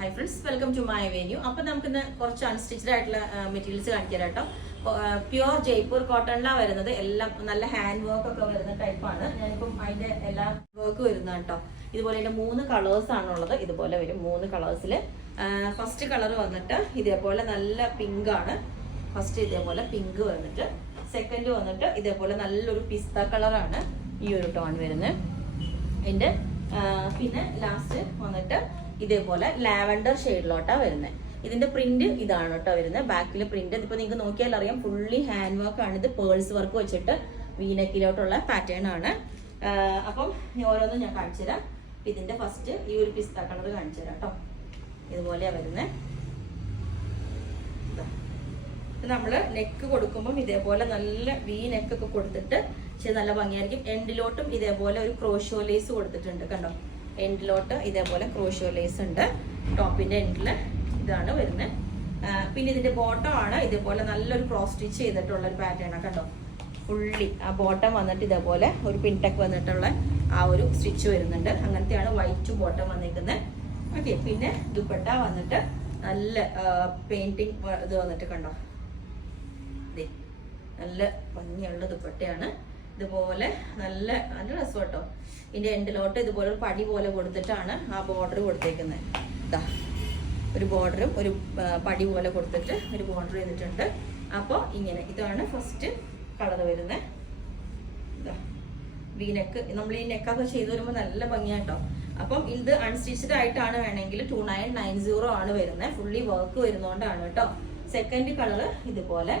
Hi friends, welcome to my venue. അപ്പോൾ നമുക്ക് ഇന്ന് കുറച്ച് അൺസ്റ്റിച്ച്ഡ് ആയിട്ടുള്ള മെറ്റീരിയൽസ് കാണിച്ചു തരാം കേട്ടോ. പ്യുവർ ജയ്പൂർ കോട്ടണിലാണ് വരുന്നത്. എല്ലാം നല്ല ഹാൻഡ് വർക്ക് ഒക്കെ വരുന്ന ടൈപ്പാണ്. ഞാനിപ്പം അതിന്റെ എല്ലാ വർക്ക് വരുന്നതാണ് കേട്ടോ. ഇതുപോലെ ഇതിന്റെ 3 കളേഴ്സ് ആണുള്ളത്. ഇതുപോലെ വരും 3 കളേഴ്സിൽ. ഫസ്റ്റ് കളർ വന്നിട്ട് ഇതേപോലെ നല്ല പിങ്ക് ആണ്. ഫസ്റ്റ് ഇതേപോലെ പിങ്ക് വന്നിട്ട്, സെക്കൻഡ് വന്നിട്ട് ഇതേപോലെ നല്ലൊരു പിസ്ത കളറാണ് ഈ ഒരു ടോൺ വരുന്നത്. ഇതിന്റെ പിന്നെ ലാസ്റ്റ് വന്നിട്ട് ഇതേപോലെ ലാവൻഡർ ഷെയ്ഡിലോട്ടാണ് വരുന്നത്. ഇതിന്റെ പ്രിന്റ് ഇതാണ് കേട്ടോ വരുന്നത്. ബാക്കിൽ പ്രിന്റ് ഇതിപ്പോ നിങ്ങൾക്ക് നോക്കിയാൽ അറിയാം, ഫുള്ളി ഹാൻഡ് വർക്ക് ആണ്. ഇത് പേൾസ് വർക്ക് വെച്ചിട്ട് വീനെക്കിലോട്ടുള്ള പാറ്റേൺ ആണ്. അപ്പം ഓരോന്നും ഞാൻ കാണിച്ചു തരാം. ഇതിന്റെ ഫസ്റ്റ് ഈ ഒരു പിസ്ത കളർ കാണിച്ചു തരാം കേട്ടോ. ഇതുപോലെയാ വരുന്നത്. നമ്മള് നെക്ക് കൊടുക്കുമ്പോൾ ഇതേപോലെ നല്ല വി നെക്ക് ഒക്കെ കൊടുത്തിട്ട് നല്ല ഭംഗിയായിരിക്കും. എൻഡിലോട്ടും ഇതേപോലെ ഒരു ക്രോഷോ ലേസ് കൊടുത്തിട്ടുണ്ട് കണ്ടോ. എൻഡിലോട്ട് ഇതേപോലെ ക്രോഷോ ലേസ് ഉണ്ട്. ടോപ്പിന്റെ എൻഡില് ഇതാണ് വരുന്നത്. പിന്നെ ഇതിന്റെ ബോട്ടം ആണ് ഇതേപോലെ നല്ലൊരു ക്രോസ് സ്റ്റിച്ച് ചെയ്തിട്ടുള്ള ഒരു പാറ്റേൺ ആണ് കണ്ടോ. ഫുള്ളി ആ ബോട്ടം വന്നിട്ട് ഇതേപോലെ ഒരു പിൻടെക് വന്നിട്ടുള്ള ആ ഒരു സ്റ്റിച്ച് വരുന്നുണ്ട്. അങ്ങനത്തെയാണ് വൈറ്റ് ബോട്ടം വന്നിരിക്കുന്നത്. ഓക്കെ, പിന്നെ ദുപ്പട്ട വന്നിട്ട് നല്ല പെയിന്റിങ് ഇത് വന്നിട്ട് കണ്ടോ. നല്ല ഭംഗിയുള്ള ദുപ്പട്ടയാണ്. ഇതുപോലെ നല്ല നല്ല രസം കേട്ടോ. ഇതിന്റെ എൻഡിലോട്ട് ഇതുപോലെ ഒരു പടി പോലെ കൊടുത്തിട്ടാണ് ആ ബോർഡർ കൊടുത്തേക്കുന്നത്. ഇതാ ഒരു ബോർഡറും ഒരു പടി പോലെ കൊടുത്തിട്ട് ഒരു ബോർഡർ ചെയ്തിട്ടുണ്ട്. അപ്പോൾ ഇങ്ങനെ ഇതാണ് ഫസ്റ്റ് കളർ വരുന്നത്. ഇതാ വി നെക്ക്. നമ്മൾ ഈ നെക്കൊക്കെ ചെയ്തു വരുമ്പോൾ നല്ല ഭംഗിയാട്ടോ. അപ്പം ഇത് അൺസ്റ്റിച്ച്ഡ് ആയിട്ടാണ് വേണമെങ്കിൽ 2990 ആണ് വരുന്നത്. ഫുള്ളി വർക്ക് വരുന്നോണ്ടാണ് കേട്ടോ. സെക്കൻഡ് കളർ ഇതുപോലെ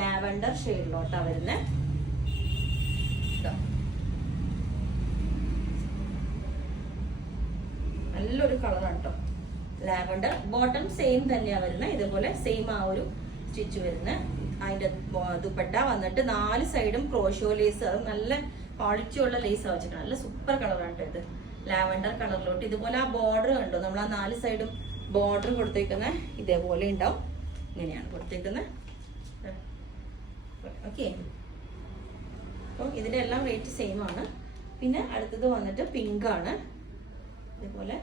ലാവൻഡർ ഷെയ്ഡിലോട്ടാണ് വരുന്നത്. നല്ലൊരു കളറാണ് കേട്ടോ. ലാവൻഡർ ബോട്ടം സെയിം തന്നെയാണ് വരുന്നത്. ഇതുപോലെ സെയിം ആ ഒരു സ്റ്റിച്ച് വരുന്നത്. അതിന്റെ ദുപ്പട്ട വന്നിട്ട് 4 സൈഡും ക്രോഷോ ലേസ്, അത് നല്ല ക്വാളിറ്റി ഉള്ള ലേസ് വെച്ചിട്ട് നല്ല സൂപ്പർ കളറാണ് കേട്ടോ. ഇത് ലാവൻഡർ കളറിലോട്ട് ഇതുപോലെ ആ ബോർഡർ കണ്ടോ. നമ്മൾ ആ 4 സൈഡും ബോർഡർ കൊടുത്തേക്കുന്നത് ഇതേപോലെ ഉണ്ടാവും. ഇങ്ങനെയാണ് കൊടുത്തേക്കുന്നത്. ഓക്കെ, അപ്പം ഇതിന്റെ എല്ലാം റേറ്റ് സെയിം ആണ്. പിന്നെ അടുത്തത് വന്നിട്ട് പിങ്ക് ആണ്. ഇതുപോലെ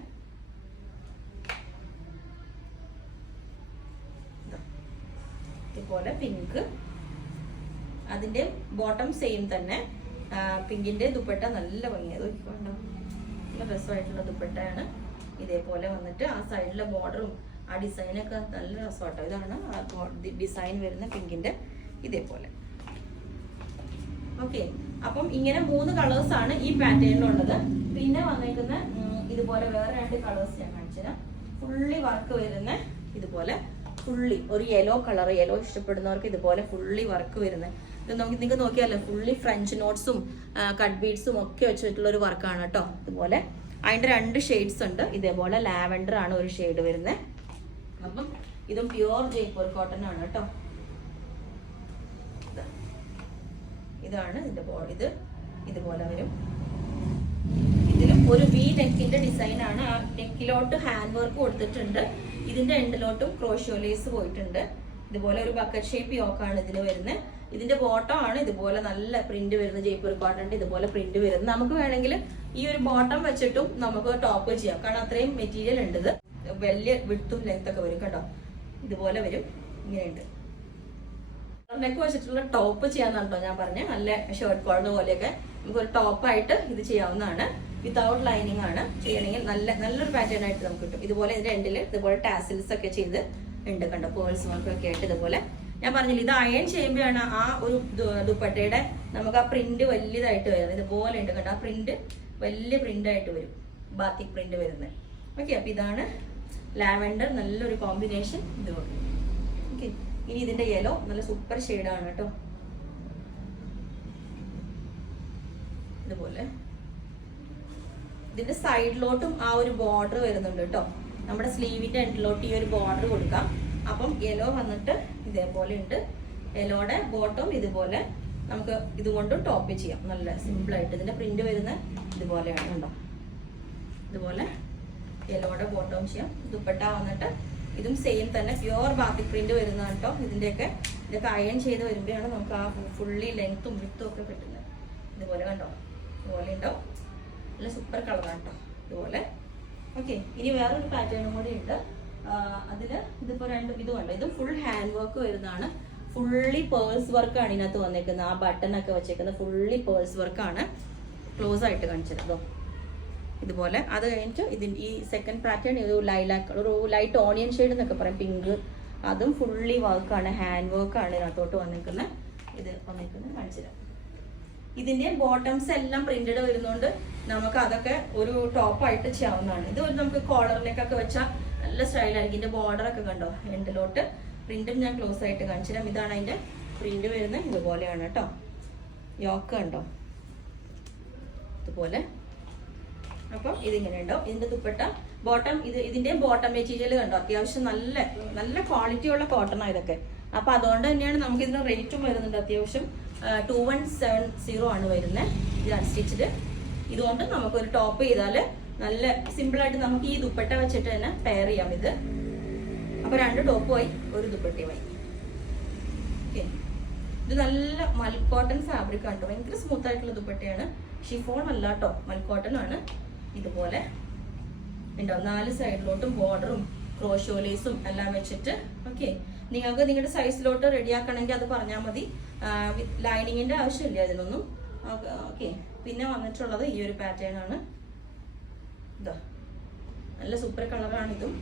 ഇതുപോലെ പിങ്ക്. അതിന്റെ ബോട്ടം സെയിം തന്നെ. പിങ്കിന്റെ ദുപ്പട്ട നല്ല ഭംഗിയത് കണ്ടോ. നല്ല രസമായിട്ടുള്ള ദുപ്പട്ടയാണ്. ഇതേപോലെ വന്നിട്ട് ആ സൈഡിലെ ബോർഡറും ആ ഡിസൈനൊക്കെ നല്ല രസമാട്ടോ. ഇതാണ് ഡിസൈൻ വരുന്ന പിങ്കിന്റെ. ഇതേപോലെ ഓക്കെ. അപ്പം ഇങ്ങനെ 3 കളേഴ്സ് ആണ് ഈ പാറ്റേണിലുള്ളത്. പിന്നെ വന്നേക്കുന്ന ഇതുപോലെ വേറെ 2 കളേഴ്സ് ഞാൻ കാണിച്ചുതരാം. ഫുള്ളി വർക്ക് വരുന്ന ഇതുപോലെ ഫുള്ളി ഒരു യെല്ലോ കളർ. യെല്ലോ ഇഷ്ടപ്പെടുന്നവർക്ക് ഇതുപോലെ ഫുള്ളി വർക്ക് വരുന്നത്. ഇത് നിങ്ങൾക്ക് നോക്കിയാലോ, ഫുള്ളി ഫ്രഞ്ച് നോട്ട്സും കട്ട് ബീഡ്സും ഒക്കെ വെച്ചിട്ടുള്ള ഒരു വർക്കാണ് കേട്ടോ. ഇതുപോലെ അതിന്റെ 2 ഷെയ്ഡ്സ് ഉണ്ട്. ഇതേപോലെ ലാവൻഡർ ആണ് ഒരു ഷെയ്ഡ് വരുന്നത്. അപ്പം ഇതും പ്യുവർ ജയ്പൂർ കോട്ടൺ ആണ് കേട്ടോ. ഇതാണ് ഇതിന്റെ ഇത് ഇതുപോലെ വരും. ഇതിലും ഒരു വി നെക്കിന്റെ ഡിസൈൻ ആണ്. ആ നെക്കിലോട്ട് ഹാൻഡ് വർക്ക് കൊടുത്തിട്ടുണ്ട്. ഇതിന്റെ എൻഡിലോട്ടും ക്രോഷോ ലേസ് പോയിട്ടുണ്ട്. ഇതുപോലെ ഒരു ബക്കറ്റ് ഷേപ്പ് യോക്കാണ് ഇതിന് വരുന്നത്. ഇതിന്റെ ബോട്ടം ആണ് ഇതുപോലെ നല്ല പ്രിന്റ് വരുന്നത്. ജയ്പൂർ കോട്ടൺ ഇതുപോലെ പ്രിന്റ് വരുന്നത്. നമുക്ക് വേണമെങ്കിൽ ഈ ഒരു ബോട്ടം വെച്ചിട്ടും നമുക്ക് ടോപ്പ് ചെയ്യാം. കാരണം അത്രയും മെറ്റീരിയൽ ഉണ്ട്. ഇത് വലിയ വിഡ്ത്തും ലെങ്ത് ഒക്കെ വരും കേട്ടോ. ഇതുപോലെ വരും. ഇങ്ങനെയുണ്ട്. നെക്ക് വെച്ചിട്ടുള്ള ടോപ്പ് ചെയ്യാന്നാണ് കേട്ടോ ഞാൻ പറഞ്ഞത്. നല്ല ഷർട്ട് കോളർ പോലെയൊക്കെ നമുക്കൊരു ടോപ്പായിട്ട് ഇത് ചെയ്യാവുന്നതാണ്. വിത്തൗട്ട് ലൈനിങ് ആണ്. ചെയ്യണമെങ്കിൽ നല്ലൊരു പാറ്റേൺ ആയിട്ട് നമുക്ക് കിട്ടും. ഇതുപോലെ ഇതിന്റെ എൻഡിൽ ഇതുപോലെ ടാസിൽസ് ഒക്കെ ചെയ്ത് ഉണ്ട് കണ്ടോ. പേൾസ് വർക്കൊക്കെ ആയിട്ട് ഇതുപോലെ. ഞാൻ പറഞ്ഞില്ല, ഇത് അയൺ ചെയ്യുമ്പോഴാണ് ആ ഒരു ദുപ്പട്ടയുടെ നമുക്ക് ആ പ്രിന്റ് വലിയതായിട്ട് വരുന്നത്. ഇതുപോലെ ഉണ്ട് കണ്ടോ. ആ പ്രിന്റ് വലിയ പ്രിന്റ് ആയിട്ട് വരും. ബാത്തിക് പ്രിന്റ് വരുന്നത്. ഓക്കെ, അപ്പൊ ഇതാണ് ലാവൻഡർ. നല്ലൊരു കോമ്പിനേഷൻ ഇതുകൊണ്ട്. ഓക്കെ, ഇനി ഇതിന്റെ യെല്ലോ നല്ല സൂപ്പർ ഷെയ്ഡാണ് കേട്ടോ. ഇതുപോലെ ഇതിന്റെ സൈഡിലോട്ടും ആ ഒരു ബോർഡർ വരുന്നുണ്ട് കേട്ടോ. നമ്മുടെ സ്ലീവിന്റെ എൻഡിലോട്ട് ഈ ഒരു ബോർഡർ കൊടുക്കാം. അപ്പം യെല്ലോ വന്നിട്ട് ഇതേപോലെ ഉണ്ട്. യെല്ലോയുടെ ബോട്ടം ഇതുപോലെ നമുക്ക് ഇതുകൊണ്ട് ടോപ്പ് ചെയ്യാം. നല്ല സിമ്പിൾ ആയിട്ട്. ഇതിന്റെ പ്രിന്റ് വരുന്ന ഇതുപോലെയാണ് കേട്ടോ. ഇതുപോലെ യെല്ലോയുടെ ബോട്ടം ചെയ്യാം. ദുപ്പട്ട വന്നിട്ട് ഇതും സെയിം തന്നെ പ്യുവർ ബാത്തിക് പ്രിന്റ് വരുന്നതാണ് കേട്ടോ. ഇതൊക്കെ അയൺ ചെയ്ത് വരുമ്പോഴാണ് നമുക്ക് ആ ഫുള്ളി ലെങ്ത്തും വിത്തും ഒക്കെ കിട്ടുന്നത്. ഇതുപോലെ കണ്ടോ. ഇതുപോലെ ഉണ്ടാവും. നല്ല സൂപ്പർ കളറാണ് കേട്ടോ. ഇതുപോലെ ഓക്കെ, ഇനി വേറൊരു പാറ്റേണും കൂടി ഉണ്ട്. അതിൽ ഇതിപ്പോൾ ഇതും ഉണ്ട്. ഇത് ഫുൾ ഹാൻഡ് വർക്ക് വരുന്നതാണ്. ഫുള്ളി പേഴ്സ് വർക്കാണ് ഇതിനകത്ത് വന്നേക്കുന്നത്. ആ ബട്ടണൊക്കെ വെച്ചേക്കുന്നത് ഫുള്ളി പേഴ്സ് വർക്കാണ്. ക്ലോസ് ആയിട്ട് കാണിച്ചതോ ഇതുപോലെ. അത് കഴിഞ്ഞിട്ട് ഈ സെക്കൻഡ് പാറ്റേൺ ഒരു ഒരു ലൈറ്റ് ഓണിയൻ ഷെയ്ഡ് എന്നൊക്കെ പറയും, പിങ്ക്. അതും ഫുള്ളി വർക്കാണ്, ഹാൻഡ് വർക്കാണ് ഇതിനകത്തോട്ട് വന്നിരിക്കുന്നത്. ഇത് വന്നിരിക്കുന്നത് കാണിച്ചുതരാം. ഇതിന്റെ ബോട്ടംസ് എല്ലാം പ്രിന്റഡ് വരുന്നോണ്ട് നമുക്ക് അതൊക്കെ ഒരു ടോപ്പായിട്ട് ചെയ്യാവുന്നതാണ്. ഇത് നമുക്ക് കോളറിലേക്കൊക്കെ വെച്ചാൽ നല്ല സ്റ്റൈലായിരിക്കും. ഇതിന്റെ ബോർഡർ ഒക്കെ കണ്ടോ, എൻഡിലോട്ട് പ്രിന്റും ഞാൻ ക്ലോസ് ആയിട്ട് കാണിച്ചു തരാം. ഇതാണ് അതിന്റെ പ്രിന്റ് വരുന്നത്. ഇതുപോലെയാണ് കേട്ടോ. യോക്ക് കണ്ടോ ഇതുപോലെ. അപ്പം ഇതിങ്ങനെ ഉണ്ടോ. ഇതിന്റെ ദുപ്പട്ട ബോട്ടം, ഇതിന്റെ ബോട്ടം മെറ്റീരിയൽ കണ്ടോ, അത്യാവശ്യം നല്ല നല്ല ക്വാളിറ്റി ഉള്ള കോട്ടണാണ് ഇതൊക്കെ. അപ്പൊ അതുകൊണ്ട് തന്നെയാണ് നമുക്ക് ഇതിന് റേറ്റും വരുന്നുണ്ട്. അത്യാവശ്യം 2170 ആണ് വരുന്നത്. ഇത് അൺസ്റ്റിച്ചഡ്. ഇതുകൊണ്ട് നമുക്കൊരു ടോപ്പ് ചെയ്താൽ നല്ല സിമ്പിളായിട്ട് നമുക്ക് ഈ ദുപ്പട്ട വെച്ചിട്ട് തന്നെ പെയർ ചെയ്യാം ഇത്. അപ്പൊ 2 ടോപ്പുമായി ഒരു ദുപ്പട്ടയുമായി. ഓക്കെ, ഇത് നല്ല മൽക്കോട്ടൺ ഫാബ്രിക് ആണ് കേട്ടോ. ഭയങ്കര സ്മൂത്ത് ആയിട്ടുള്ള ദുപ്പട്ടയാണ്. ഷിഫോൺ അല്ല കേട്ടോ, മൽക്കോട്ടൺ ആണ്. ഇതുപോലെ ഉണ്ടാവും. 4 സൈഡിലോട്ടും ബോർഡറും ക്രോഷോലേസും എല്ലാം വെച്ചിട്ട്. ഓക്കെ, നിങ്ങൾക്ക് നിങ്ങളുടെ സൈസിലോട്ട് റെഡിയാക്കണമെങ്കിൽ അത് പറഞ്ഞാൽ മതി. ലൈനിങ്ങിന്റെ ആവശ്യമില്ല അതിനൊന്നും. ഓക്കെ, പിന്നെ വന്നിട്ടുള്ളത് ഈ ഒരു പാറ്റേൺ ആണ്. ഇതാ നല്ല സൂപ്പർ കളറാണ് ഇതും.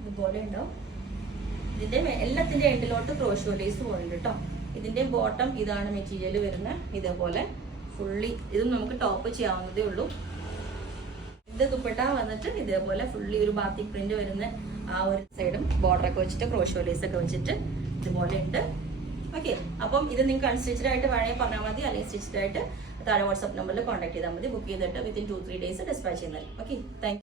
ഇതുപോലെ ഉണ്ടാവും. ഇതിന്റെ എല്ലാത്തിന്റെ എൻഡിലോട്ട് ക്രോഷോലേസ് പോയിട്ടുണ്ട് കേട്ടോ. ഇതിന്റെ ബോട്ടം ഇതാണ് മെറ്റീരിയൽ വരുന്നത്. ഇതേപോലെ ഫുള്ളി ഇതും നമുക്ക് ടോപ്പ് ചെയ്യാവുന്നതേ ഉള്ളൂ. ഇത് ദുപ്പട്ട വന്നിട്ട് ഇതേപോലെ ഫുള്ളി ഒരു ബാത്തിക് പ്രിന്റ് വരുന്ന ആ ഒരു സൈഡും ബോർഡറൊക്കെ വെച്ചിട്ട് ക്രോഷോലേസ് ഒക്കെ വെച്ചിട്ട് ഇതുപോലെ ഉണ്ട്. ഓക്കെ, അപ്പം ഇത് നിങ്ങൾക്ക് അൺസ്റ്റിച്ചഡ് ആയിട്ട് വേണമെങ്കിൽ പറഞ്ഞാൽ മതി, അല്ലെങ്കിൽ സ്റ്റിച്ചഡ് ആയിട്ട് താഴെ വാട്സ്ആപ്പ് നമ്പറിൽ കോൺടാക്ട് ചെയ്താൽ മതി. ബുക്ക് ചെയ്തിട്ട് വിത്തിൻ 2-3 ഡേയ്സ് ഡിസ്പാച്ച് ചെയ്യുന്നത്. Okay, thank you.